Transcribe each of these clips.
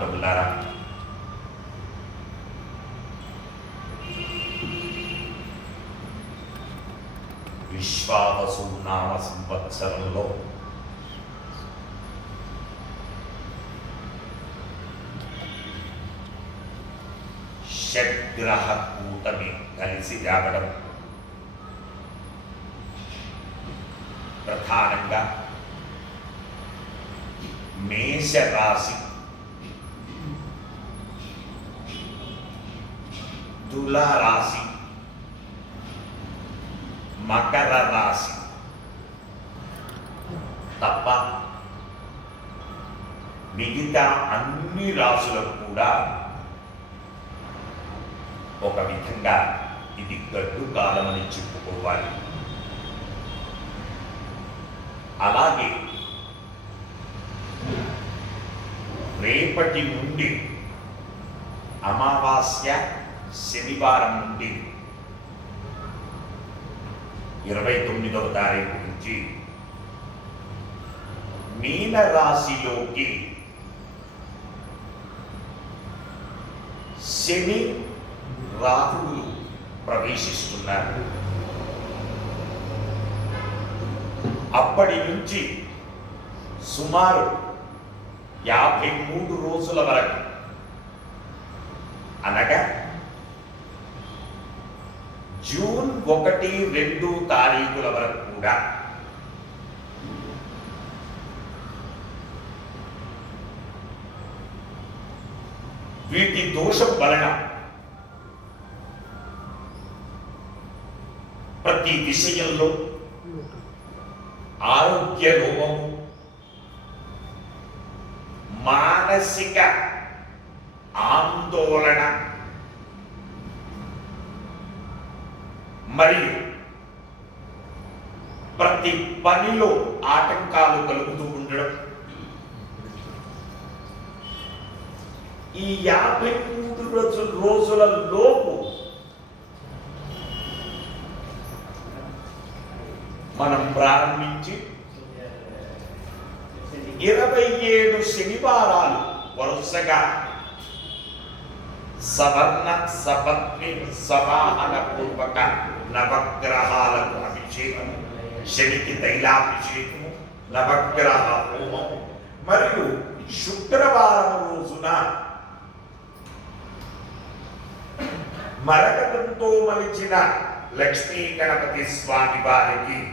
బాంధవులారా విశ్వావసు నామ సంవత్సరంలో షడ్గ్రహ కూటమి కలిసి రావడం ప్రధానంగా మేషరాశి తులారాశి మకర రాశి తప్ప మిగతా అన్ని రాశులకు కూడా ఒక విధంగా ఇది గడ్డు కాలమని చెప్పుకోవాలి. అలాగే రేపటి నుండి అమావాస్య శనివారం నుండి ఇరవై తొమ్మిదవ తారీఖు నుంచి మీనరాశిలోకి శని రాహువులు ప్రవేశిస్తున్నారు. అప్పటి నుంచి సుమారు యాభై మూడు రోజుల వరకు అనగా జూన్ ఒకటి రెండు తారీఖుల వరకు కూడా. వీటి దోషం వలన ప్రతి విషయంలో ఆరోగ్య లోపము మానసిక ఆందోళన మరియు ప్రతి పనిలో ఆటంకాలు కలుగుతూ ఉండడం. ఈ యాభై మూడు రోజు రోజుల లోపు మనం ప్రారంభించి ఇరవై ఏడు శనివారాలు వరుసగా సవర్ణ సపత్ని సవాహన పూర్వక నవగ్రహాలకు అభిషేకము శనికి తైలాభిషేకము నవగ్రహ హోమము. మరియు శుక్రవారం రోజున మరకతంతో మలిచిన లక్ష్మీ గణపతి స్వామి వారికి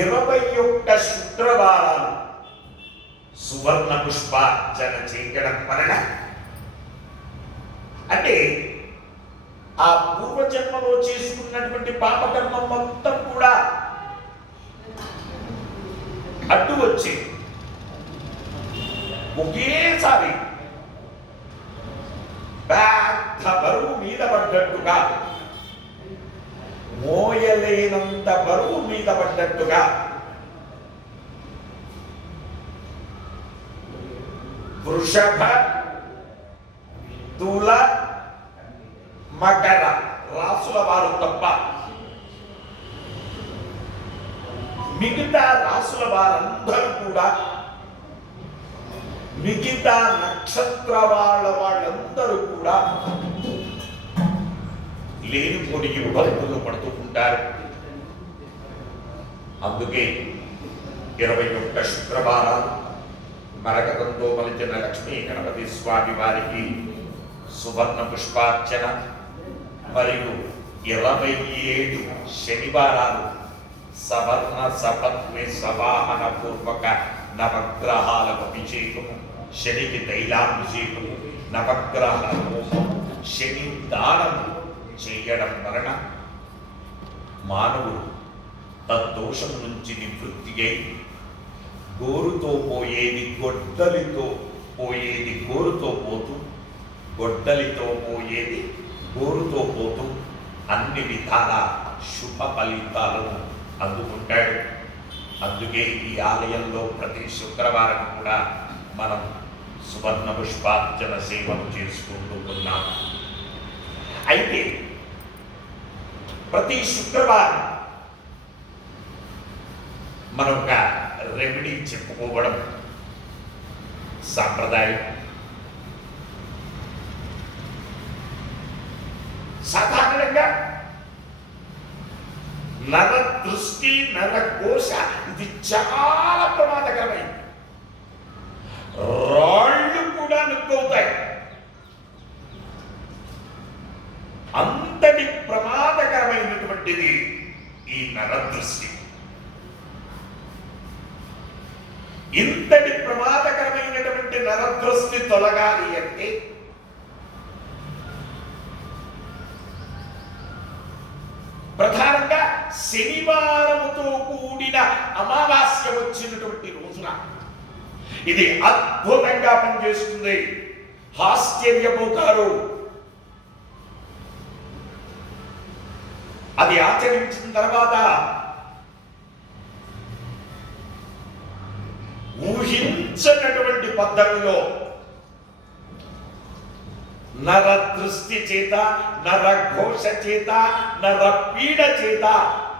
ఇరవై ఒక్క శుక్రవారాలు సువర్ణ పుష్పార్చన చేయడం వలన. అంటే ఆ పూర్వజన్మలో చేసుకున్నటువంటి పాపకర్మం మొత్తం కూడా అడ్డు వచ్చి ఒకేసారి పెద్ద బరువు మీద పడ్డట్టుగా మోయలేనంత బరువు మీద పడ్డట్టుగా వృషభ మిగతా నక్షత్ర వాళ్ళ వాళ్ళందరూ కూడా లేనిపోని ఇబ్బందులు పడుతూ ఉంటారు. అందుకే ఇరవై ఒక్క శుక్రవారాలు మరకతంతో మలిచిన లక్ష్మీ గణపతి స్వామి వారికి సువర్ణ పుష్పార్చన మరియు ఇరవై ఏడు శనివారాలు సవర్ణ సపత్ని సవాహన పూర్వక నవగ్రహాలకు అభిషేకము. శనికి తైలాభిషేకము నవగ్రహ హోమం శని దానం చేయడం వలన మానవుడు తద్దోషం నుంచి నివృత్తి అయి గోరుతో పోయేది గొడ్డలితో పోయేది గోరుతో పోతూ గొడ్డలితో పోయేది గోరుతో పోతూ అన్ని విధాల శుభ ఫలితాలను అందుకుంటాడు. అందుకే ఈ ఆలయంలో ప్రతి శుక్రవారం కూడా మనం సువర్ణ పుష్పార్చన సేవను చేసుకుంటూ ఉన్నాం. అయితే ప్రతి శుక్రవారం మనం ఒక రెమెడీ చెప్పుకోవడం సాంప్రదాయం. సాధారణంగా నర దృష్టి నర కోశ ఇది చాలా ప్రమాదకరమైంది. రాళ్ళు కూడా నొక్కవుతాయి అంతటి ప్రమాదకరమైనటువంటిది ఈ నరదృష్టి ఇంతటి ప్రమాదకరమైనటువంటి నరదృష్టి తొలగాలి అంటే ప్రధానంగా శనివారముతో కూడిన అమావాస్య వచ్చినటువంటి రోజున ఇది అద్భుతంగా పనిచేస్తుంది. ఆశ్చర్యపోతారు అది ఆచరించిన తర్వాత ఊహించనటువంటి పద్ధతిలో నర దృష్టి చేత నర ఘోష చేత నర పీడ చేత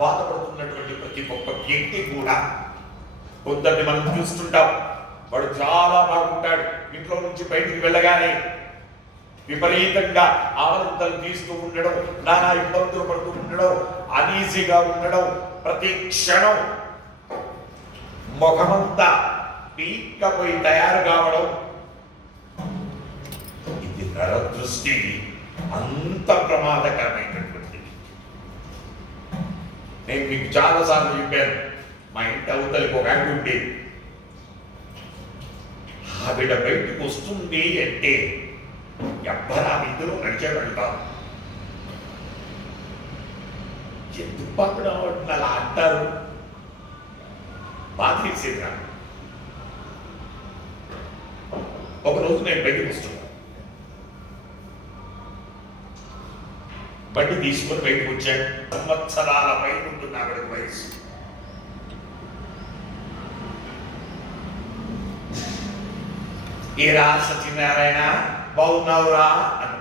బాధపడుతున్నటువంటి ప్రతి ఒక్క వ్యక్తి కూడా కొందరిని మనం చూస్తుంటాం. వాడు చాలా బాగుంటాడు. ఇంట్లో నుంచి బయటికి వెళ్ళగానే విపరీతంగా ఆనందం తీస్తూ ఉండడం నానా ఇబ్బందులు పడుతూ ఉండడం అనీజీగా ఉండడం ప్రతి క్షణం ముఖమంతా పీక్కపోయి తయారు కావడం. ఇది నరదృష్టి అంత ప్రమాదకరమైనటువంటిది. నేను మీకు చాలాసార్లు చెప్పాను మా ఇంటి అవతలికి ఒక ఆవిడ ఉండేది. ఆవిడ బయటకు వస్తుంది అంటే ఎవ్వరా ఆ ఇద్దరు నడిచే వెళ్తారు ఎందుకు పక్కన అలా అంటారు? బాధ నాకు ఒకరోజు నేను బయటకు వస్తున్నాను బండి తీసుకొని బయటకు వచ్చాను. సంవత్సరాల పైన ఉంటుంది ఆవిడకి వయసు. ఏరా సత్యనారాయణ బాగున్నావురా అని.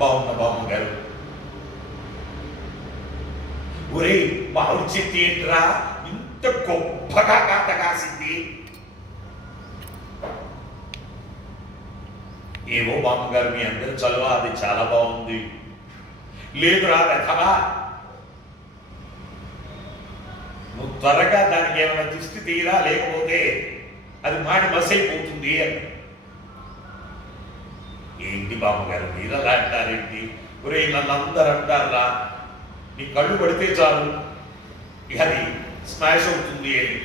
బాగున్నా బాబు గారు ఒరే మామిడి చెట్టు ఏంట్రా? ఇంత గొప్పగా కాత కాసింది. ఏవో బామ్మగారు మీ అందరూ చలవా అది చాలా బాగుంది. లేదురా రథమా త్వరగా దానికి ఏమైనా దిష్టి తీరా లేకపోతే అది మాడి మసైపోతుంది అని ఏంటి బాబు గారు మీరు అలా అంటారేంటి? ఒరే నన్ను అందరు అంటారా నీ కళ్ళు పడితే చాలు. అది స్మాష్ అవుతుంది అని.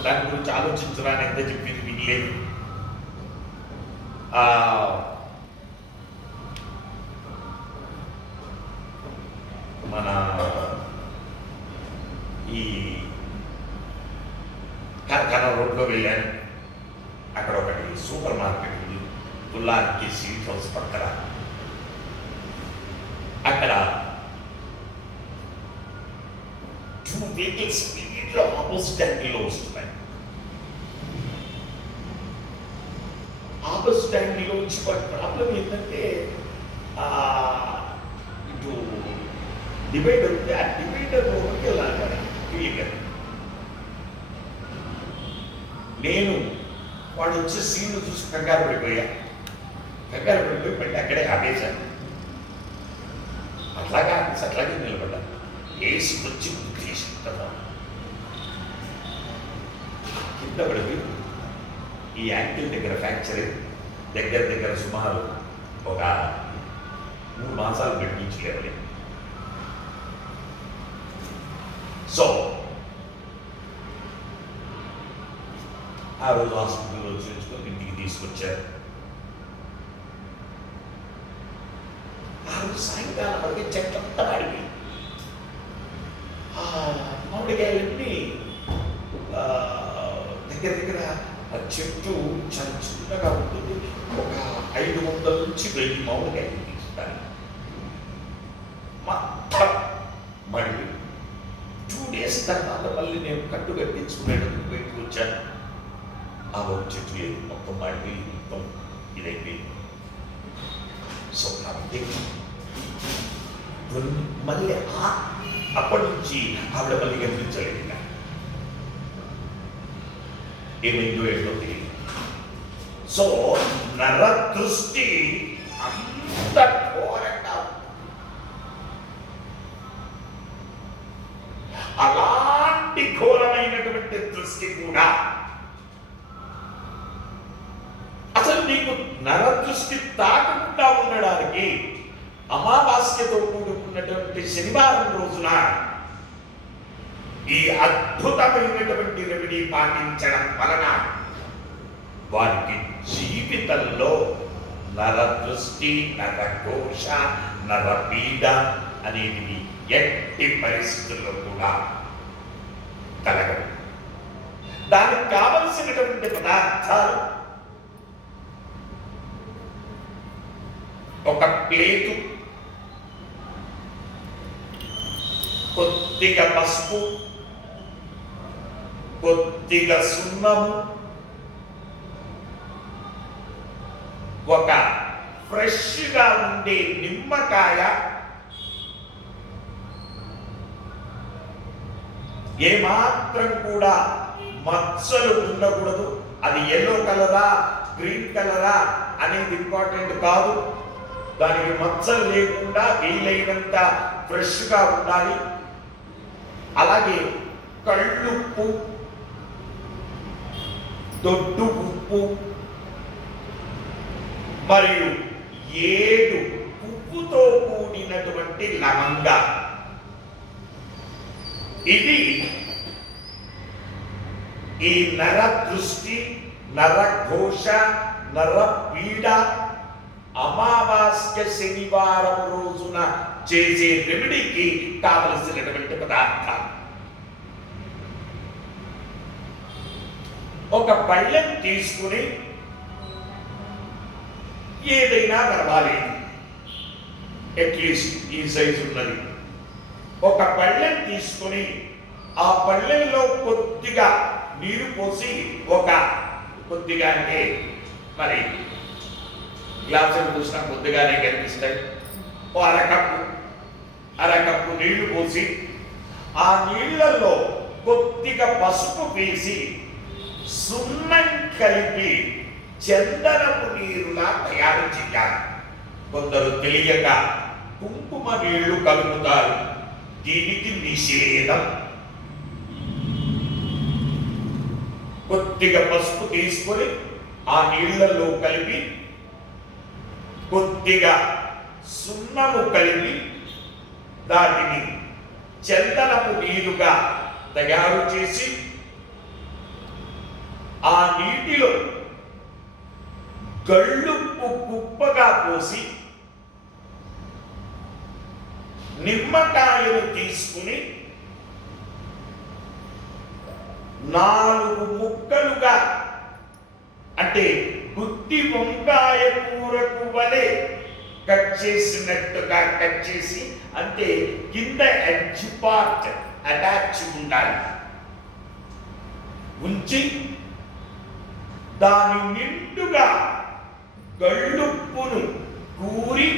దాని గురించి ఆలోచించరా అని ఎంత చెప్పింది వినలేదు ఆ, మన ఈ కార్ఖానా రోడ్లో వెళ్ళాను అక్కడ ఒకటి సూపర్ మార్కెట్ ఉంది తుల్లారికి సీట్ హౌస్ పక్కన అక్కడ టూ వెహికల్స్ స్పీడ్లో ఆపోజిట్ యాంగిల్లో వస్తున్నాయి ఆపోజిట్ యాంగిల్లో వచ్చి ప్రాబ్లం ఏంటంటే ఆ, ఇటు డివైడర్ ఉంది ఆ డివైడర్ ఒకటి వెళ్ళాలి క్లియర్ నేను వాడు వచ్చే సీన్ చూసి కంగారు పడిపోయా కంగారు పడిపోయి మళ్ళీ అక్కడే ఆపేశాను అట్లాగా ఆపేసి అట్లాగే నిలబడ్డా వేసి వచ్చి కదా కింద పడిపోయి ఈ యాంకిల్ దగ్గర ఫ్రాక్చర్ దగ్గర దగ్గర సుమారు ఒక మూడు మాసాలు పెట్టించలేరు సో ఆ రోజు హాస్పిటల్లో చేర్చుకొని ఇంటికి తీసుకొచ్చారు. ఆ రోజు సాయంకాలం వరకు చెట్లంతా పడిపోయింది మామిడికాయలన్నీ ఆ, దగ్గర దగ్గర ఆ చెట్టు చాలా చిన్నగా ఉంటుంది ఒక ఐదు వందల నుంచి వెయ్యి మొత్తం మళ్ళీ టూ డేస్ తర్వాత మళ్ళీ నేను కట్టు కట్టించుకునేటప్పుడు బయటకు వచ్చాను. ఆ ఒక చెట్టు లేదు. మొత్తం మళ్ళీ మొత్తం ఇదైపోయింది. సో కాబట్టి మళ్ళీ ఆ అప్పటి నుంచి ఆవిడ మళ్ళీ కనిపించలేదు ఇంకా. ఏమైందో ఏంటో తెలియదు. సో నర దృష్టి అంత ఘోరంగా అలాంటి ఘోరమైనటువంటి దృష్టి కూడా అసలు నీకు నరదృష్టి తాకకుండా ఉండడానికి అమావాస్యతో కూడుకున్నటువంటి శనివారం రోజున ఈ అద్భుతమైనటువంటి రెమెడీ పాటించడం వలన వారికి జీవితంలో నరదృష్టి నరకోశ నరపీడ అనేది ఎట్టి పరిస్థితుల్లో కూడా కలగదు దానికి కావలసినటువంటి పదార్థాలు ఒక ప్లేటు కొద్దిగా పసుపు కొద్దిగా సున్నము ఒక ఫ్రెష్గా ఉండే నిమ్మకాయ. ఏమాత్రం కూడా మచ్చలు ఉండకూడదు. అది ఎల్లో కలరా గ్రీన్ కలరా అనేది ఇంపార్టెంట్ కాదు. దానికి మచ్చలు లేకుండా వీలైనంత ఫ్రెష్గా ఉండాలి. అలాగే కళ్ళుప్పు దొడ్డు ఉప్పు మరియు ఏడు ఉప్పుతో కూడినటువంటి లవంగ. ఇది ఈ నర దృష్టి నర ఘోష నర పీడ అమావాస్య శనివారం రోజున చేసే రెమెడీకి కావలసినటువంటి పదార్థాలు. ఒక పళ్ళెం తీసుకుని ఏదైనా పర్వాలేదు అట్లీస్ట్ ఈ సైజు ఉన్నది. ఒక పళ్ళెం తీసుకుని ఆ పళ్ళెంలో కొద్దిగా నీరు పోసి ఒక కొద్దిగా అంటే మరి గ్లాసులు చూసినా కొద్దిగానే కనిపిస్తాయి. ఓ అరకప్పు. అరకప్పు నీళ్ళు పోసి ఆ నీళ్ళలో కొద్దిగా పసుపు వేసి సున్నం కలిపి చందనపు నీరులా తయారు చేయాలి. కొందరు తెలియక కుంకుమ నీళ్ళు కలుపుతారు. దీనికి నిషేధం కొద్దిగా పసుపు తీసుకొని ఆ నీళ్ళలో కలిపి కొద్దిగా సున్నము కలిపి దాటిని చందనపు నీరుగా తయారు చేసి ఆ నీటిలో గళ్ళుప్పు కుప్పగా పోసి నిమ్మకాయలు తీసుకుని నాలుగు ముక్కలుగా అంటే గుత్తి వంకాయ కూరకు వలె కట్ చేసినట్టుగా కట్ చేసి అంటే కింద ఎడ్జ్ పార్ట్ అటాచ్ ఉండాలి. ఉంచి దాని నిండుగా గళ్ళుప్పును కూరి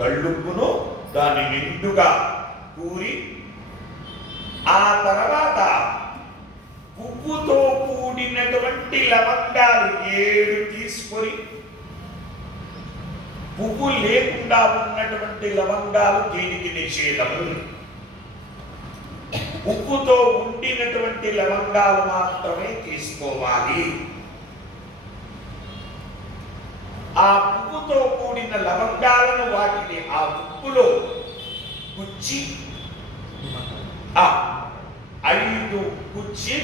గళ్ళుప్పును దాని నిండుగా కూరి ఆ తర్వాత ఉప్పుతో కూడినటువంటి లవంగాలు ఏడు తీసుకొని పువ్వు లేకుండా ఉన్నటువంటి లవంగాలు దీనికి నిషేధము ఉప్పుతో ఉండినటువంటి లవంగాలు మాత్రమే తీసుకోవాలి. ఆ పువ్వుతో కూడిన లవంగాలను వాటిని ఆ ఉప్పులో గుచ్చి ఆ ఐదు గుచ్చి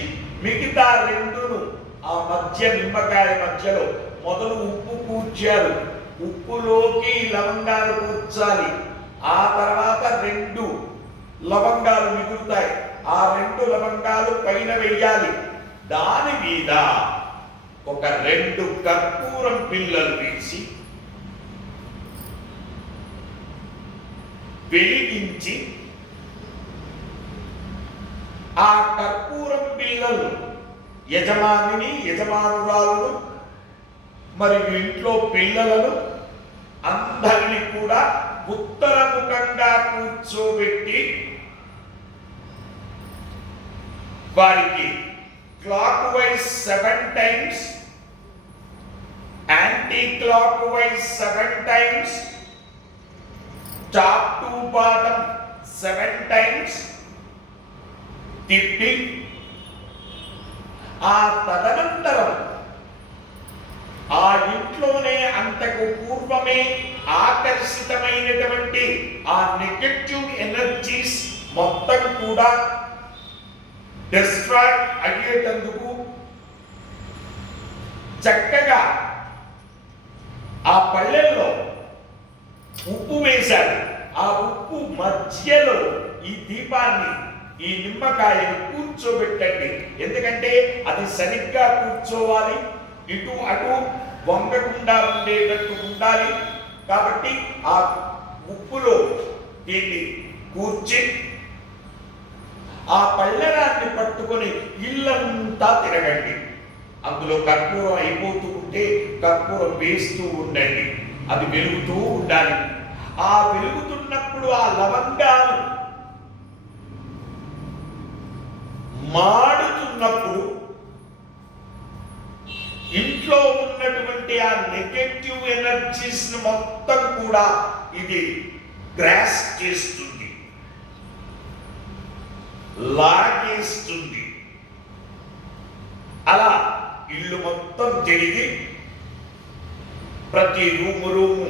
మిగతా రెండును ఆ మధ్య నిమ్మకాయ మధ్యలో మొదలు ఉప్పు కూర్చారు. ఉప్పులోకి లవంగాలు కూర్చాలి. ఆ తర్వాత రెండు లవంగాలు మిగులుతాయి. ఆ రెండు లవంగాలు పైన వెయ్యాలి దాని మీద ఒక రెండు కర్పూరం పిల్లలు వేసి వెలిగించి ఆ కర్పూరం పిల్లలు యజమానిని యజమానురాలను మరియు ఇంట్లో పిల్లలను అందరిని కూడా ఉత్తరముఖంగా కూర్చోబెట్టి వారికి clockwise seven times anti clockwise seven times top to bottom seven times తిప్పి ఆ తదనంతరం ఆ ఇంట్లోనే అంతకు పూర్వమే ఆకర్షితమైనటువంటి ఆ నెగటివ్ ఎనర్జీస్ మొత్తం కూడా డిస్ట్రాక్ట్ అయ్యేటందుకు చక్కగా ఆ పళ్ళెల్లో ఉప్పు వేశాడు. ఆ ఉప్పు మధ్యలో ఈ దీపాన్ని ఈ నిమ్మకాయను కూర్చోబెట్టండి. ఎందుకంటే అది సరిగ్గా కూర్చోవాలి. ఇటు అటు వంగకుండా ఉండేటట్టు ఉండాలి. కాబట్టి ఆ ఉప్పులో దీన్ని కూర్చి ఆ పళ్ళెరాన్ని పట్టుకొని ఇల్లంతా తిరగండి. అందులో కర్పూరం అయిపోతూ ఉంటే కర్పూరం వేస్తూ ఉండండి. అది వెలుగుతూ ఉండాలి. ఆ వెలుగుతున్నప్పుడు ఆ లవంగాలు మాడుతున్నప్పుడు ఇంట్లో ఉన్నటువంటి ఆ నెగటివ్ ఎనర్జీస్ మొత్తం కూడా ఇది గ్రాస్ చేస్తుంది. లాగేస్తుంది. అలా ఇల్లు మొత్తం తిరిగి ప్రతి రూము రూము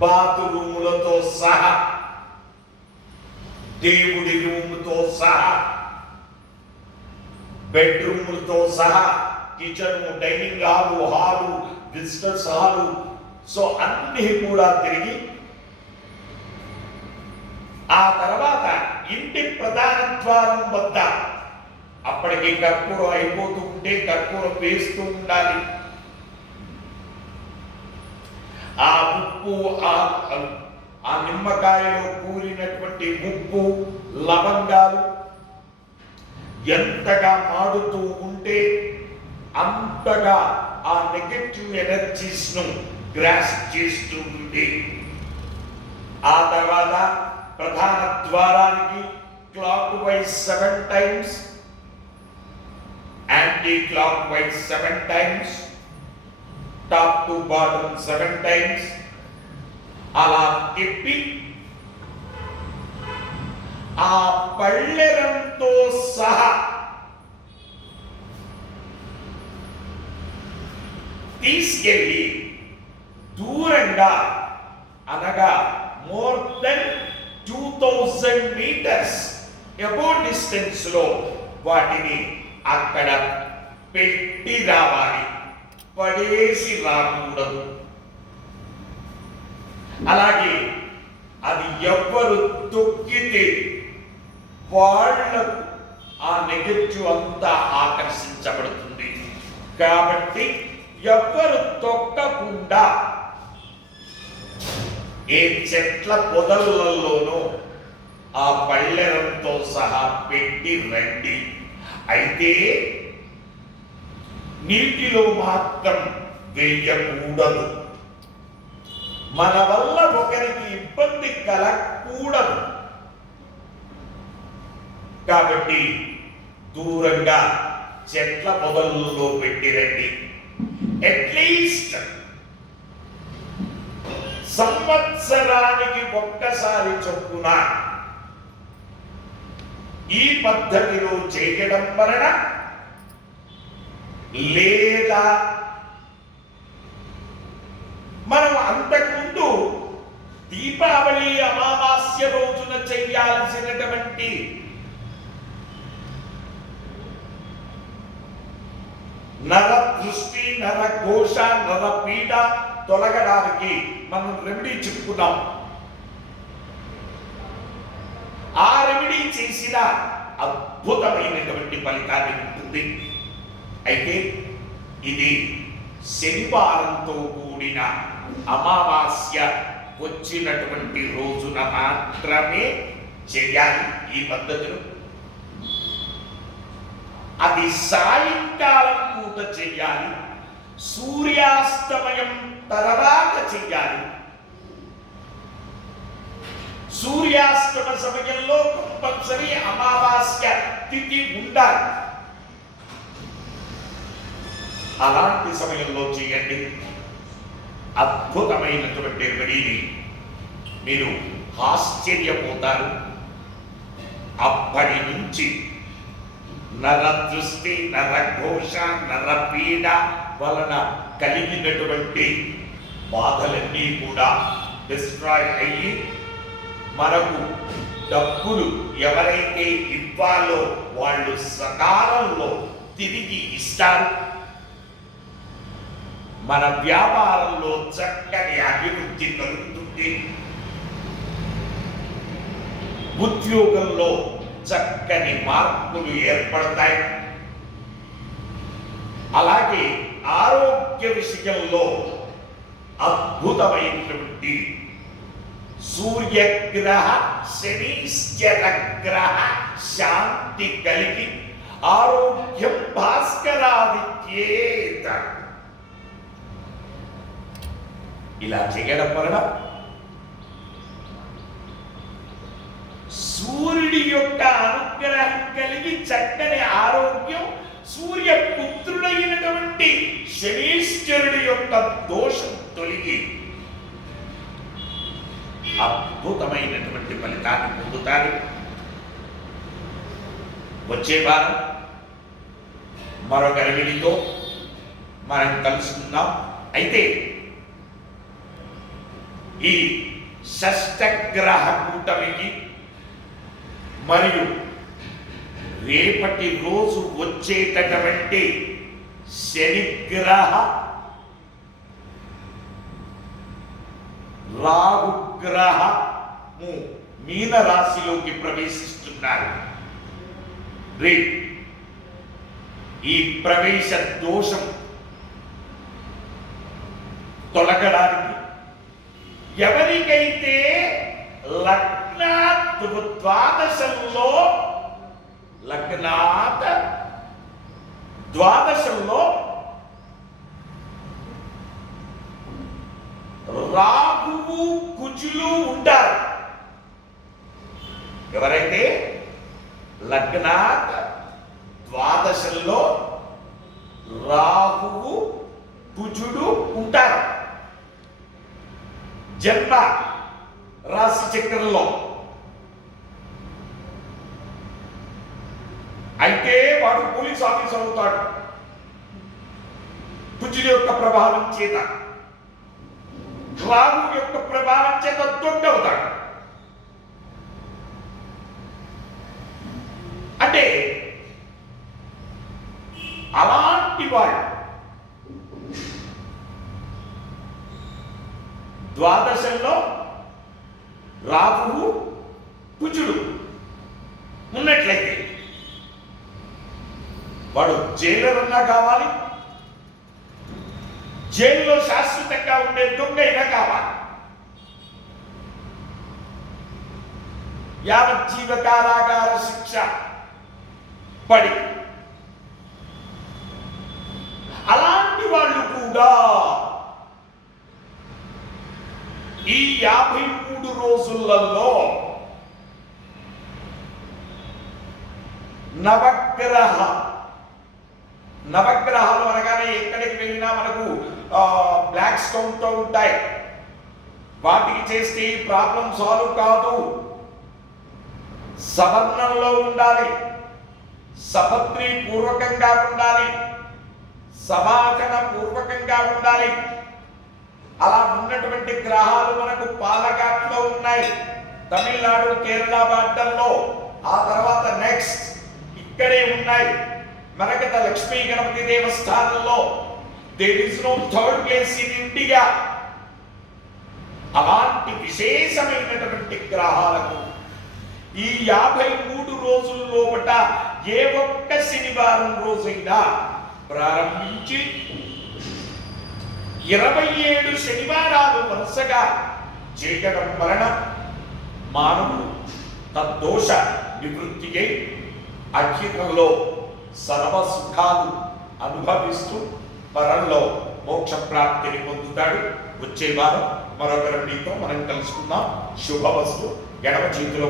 బాత్రూములతో సహా దేవుడి రూముతో సహా బెడ్రూములతో సహా kitchen dining hall hall visitors hall so అన్ని కూడా తిరిగి ఆ తర్వాత ఇంటి ప్రధాన ద్వారం వద్ద అప్పటికి కర్పూరం అయిపోతూ ఉంటే కర్పూరం వేస్తూ ఉండాలి ఆ ఉప్పు ఆ ఆ నిమ్మకాయలో కూరినటువంటి ఉప్పు లవంగాలు ఎంతగా మాడుతూ ఉంటే అంతగా ఆ నెగటివ్ ఎనర్జీస్ను గ్రాస్ చేస్తూ ఉంది ఆ తర్వాత ప్రధాన ద్వారానికి clockwise seven times anti clockwise seven times top to bottom seven times అలా తిప్పి ఆ పళ్ళెరంతో సహా తీసుకెళ్ళి దూరంగా అనగా more than two thousand metres above డిస్టెన్స్లో వాటిని అక్కడ పెట్టి రావాలి. పడేసి రాకూడదు. అలాగే అది ఎవ్వరు తొక్కితే వాళ్ళకు ఆ నెగటివ్ అంతా ఆకర్షించబడుతుంది. కాబట్టి ఎవ్వరు తొక్కకుండా ఏ చెట్ల పొదలలోనూ ఆ పళ్ళెరంతో సహా పెట్టి రండి. అయితే నీటిలో మాత్రం వేయకూడదు. మన వల్ల ఒకరికి ఇబ్బంది కలగకూడదు. కాబట్టి దూరంగా చెట్ల పొదల్లో పెట్టిరండి అట్లీస్ట్ సంవత్సరానికి ఒక్కసారి చొప్పున ఈ పద్ధతిలో చేయడం వలన లేదా మనం అంతకుముందు దీపావళి అమావాస్య రోజున చేయాల్సినటువంటి నర దృష్టి నర ఘోష నర పీడ తొలగడానికి మనం రెమెడీ చెప్పుకున్నాం. ఆ చేసిన అద్భుతమైనటువంటి ఫలితాన్ని ఉంటుంది. అయితే ఇది శనివారంతో కూడిన అమావాస్య వచ్చినటువంటి రోజున మాత్రమే చేయాలి ఈ పద్ధతిలో. అది సాయంకాలం పూట చేయాలి. సూర్యాస్తమయం తర్వాత చెయ్యాలి సూర్యాస్తమ సమయంలో కంపల్సరీ అమావాస్య తిథి ఉండాలి. అలాంటి సమయంలో చేయండి. అద్భుతమైనటువంటి రెమెడీని మీరు ఆశ్చర్యపోతారు. అప్పటి నుంచి నరదృష్టి నరఘోష నరపీడ వలన కలిగినటువంటి బాధలన్నీ కూడా డిస్ట్రాయ్ అయ్యి మనకు డబ్బులు ఎవరైతే ఇవ్వాలో వాళ్ళు సకాలంలో తిరిగి ఇస్తారు. మన వ్యాపారంలో చక్కని అభివృద్ధి కలుగుతుంది. ఉద్యోగంలో చక్కని మార్పులు ఏర్పడతాయి. అలాగే ఆరోగ్య విషయంలో అద్భుతమైనటువంటి సూర్యగ్రహ శనిశ్చరగ్రహ శాంతి కలిగి ఆరోగ్యం భాస్కరాదిత్యేత. ఇలా చేయడం వలన సూర్యుడి యొక్క అనుగ్రహం కలిగి చక్కని ఆరోగ్యం సూర్య పుత్రుడైనటువంటి శనీశ్వరుడి యొక్క దోషం తొలగి అద్భుతమైనటువంటి ఫలితాన్ని పొందుతారు. వచ్చే వారం మరొక రెమెడీతో మనం కలుసుకుందాం. అయితే ఈ షష్టగ్రహ కూటమికి మరియు రేపటి రోజు వచ్చేటటువంటి శనిగ్రహ రాహుగ్రహము మీన రాశిలోకి ప్రవేశిస్తున్నారు. రే ఈ ప్రవేశ దోషం తొలగడానికి ఎవరికైతే లగ్నాత్ ద్వాదశంలో లగ్నాత ద్వాదశంలో రాహువు కుజులు ఉంటారు. ఎవరైతే లగ్న ద్వాదశంలో రాహువు కుజుడు ఉంటారు. జన్మ రాశి చక్రంలో. అయితే వాడు పోలీస్ ఆఫీసర్ అవుతాడు. కుజుడు యొక్క ప్రభావం చేత. రాహు యొక్క ప్రభావం చేత దొడ్డవుతాడు అంటే అలాంటి వాడు ద్వాదశంలో రాహువు కుజుడు ఉన్నట్లయితే వాడు జైలర్ అన్నా కావాలి జైల్లో శాశ్వతంగా ఉండే దొంగ అయినా కావాలి. యావజ్జీవ కారాగార శిక్ష పడి అలాంటి వాళ్ళు కూడా ఈ యాభై మూడు రోజులలో నవగ్రహ నవగ్రహాలు అనగానే ఎక్కడికి వెళ్ళినా మనకు బ్లాక్ స్టోన్తో ఉంటాయి. వాటికి చేస్తే ఈ ప్రాబ్లం సాల్వ్ కాదు. సవర్ణంలో ఉండాలి. సపత్రి పూర్వకంగా ఉండాలి. సమాచన పూర్వకంగా ఉండాలి. అలా ఉన్నటువంటి గ్రహాలు మనకు పాలఘాట్లో ఉన్నాయి. తమిళనాడు కేరళ బార్డర్లో ఆ తర్వాత నెక్స్ట్ ఇక్కడే ఉన్నాయి. మరకత లక్ష్మీ గణపతి దేవస్థానంలో. There is no third place in India అలాంటి విశేషమైనటువంటి గ్రహాలకు ఈ యాభై మూడు రోజుల లోపట ఏ ఒక్క శనివారం రోజైనా ప్రారంభించి ఇరవై ఏడు శనివారాలు వరుసగా చేయటం వలన మానవుడు తద్దోష నివృత్తి అయి అఖిలంలో సర్వ సుఖాలు అనుభవిస్తూ పరంలో మోక్ష ప్రాప్తిని పొందుతాడు. వచ్చే వారం మరొక రెండింటితో మనం కలుసుకుందాం. శుభవస్తు. ఎడమ చేతిలో